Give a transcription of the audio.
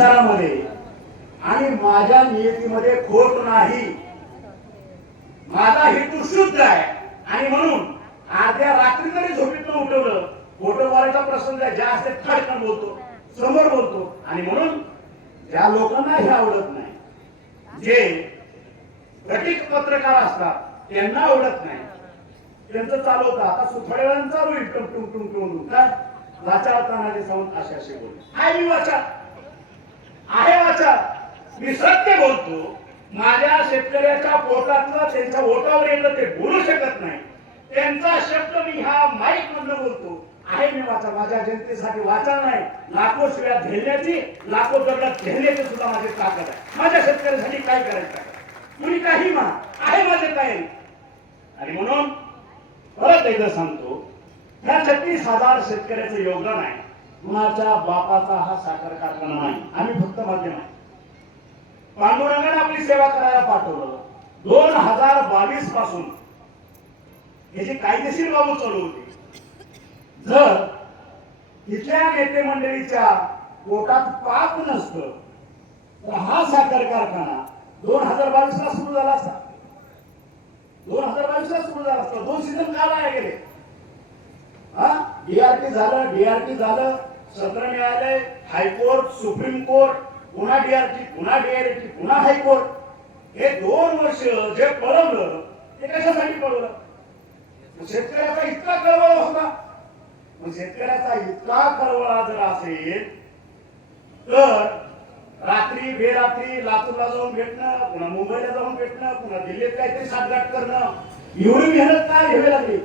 विचारामध्ये. आणि माझ्या नियतीमध्ये खोट नाही. माझा हेतू शुद्ध आहे. आणि म्हणून अर्ध्या रात्री जरी झोपेतून उठवलं. फोटो मारायचा प्रसंग जास्त खडकन बोलतो समोर बोलतो. आणि म्हणून ज्या लोकांना हे आवडत नाही जे घटित पत्रकार असतात त्यांना आवडत नाही. त्यांचं चालू होतं. आता थोड्या वेळानं चालू आहे. टुम टुम टुम टुम काय? वाचा तानाजी सावंत असे असे बोल आई वाचा. आहे वाचा मी सत्य बोलतो माझ्या शेतकऱ्याच्या पोटातलं त्यांच्या ओटावर येतं ते बोलू शकत नाही. त्यांचा शब्द मी ह्या माईक मधनं बोलतो. आहे मी वाचा माझ्या जनतेसाठी वाचा नाही. लाखो शिव्या झेलण्याची लाखो दगडात झेलण्याची सुद्धा माझी ताकद आहे. माझ्या शेतकऱ्यासाठी काय करायचं? कुणी काही म्हणा आहे माझे काय आणि म्हणून परत एकदा सांगतो ह्या छत्तीस हजार शेतकऱ्याचं योगदान आहे. कुणाच्या बापाचा हा साखर कारखाना नाही. आम्ही फक्त माध्यम आहे. पांडुरंगाने आपली सेवा करायला पाठवलं. दोन हजार बावीसपासून हे जे कायदेशीर बाबू चालू होते. जर इथल्या नेते मंडळीच्या पोटात पाप नसतं तर हा साखर कारखाना दोन हजार बावीस ला सुरू झाला असता. दोन हजार बावीस ला सुरू झाला असता. दोन सीझन का नाही गेले. हा? डीआरटी झालं डीआरटी झालं. सत्र न्यायालय हायकोर्ट सुप्रीम कोर्ट पुन्हा डीआरटी पुन्हा डीआरटी पुन्हा हायकोर्ट. हे दोन वर्ष जे पळवलं ते कशासाठी पळवलं? शेतकऱ्याचा इतका कळवळ होता. मग शेतकऱ्याचा इतका कळवळा जर असेल तर रात्री बेरात्री लातूरला जाऊन भेटणं पुन्हा मुंबईला जाऊन भेटणं पुन्हा दिल्लीत काहीतरी साठगाठ करणं एवढी मेहनत काय घ्यावी लागली?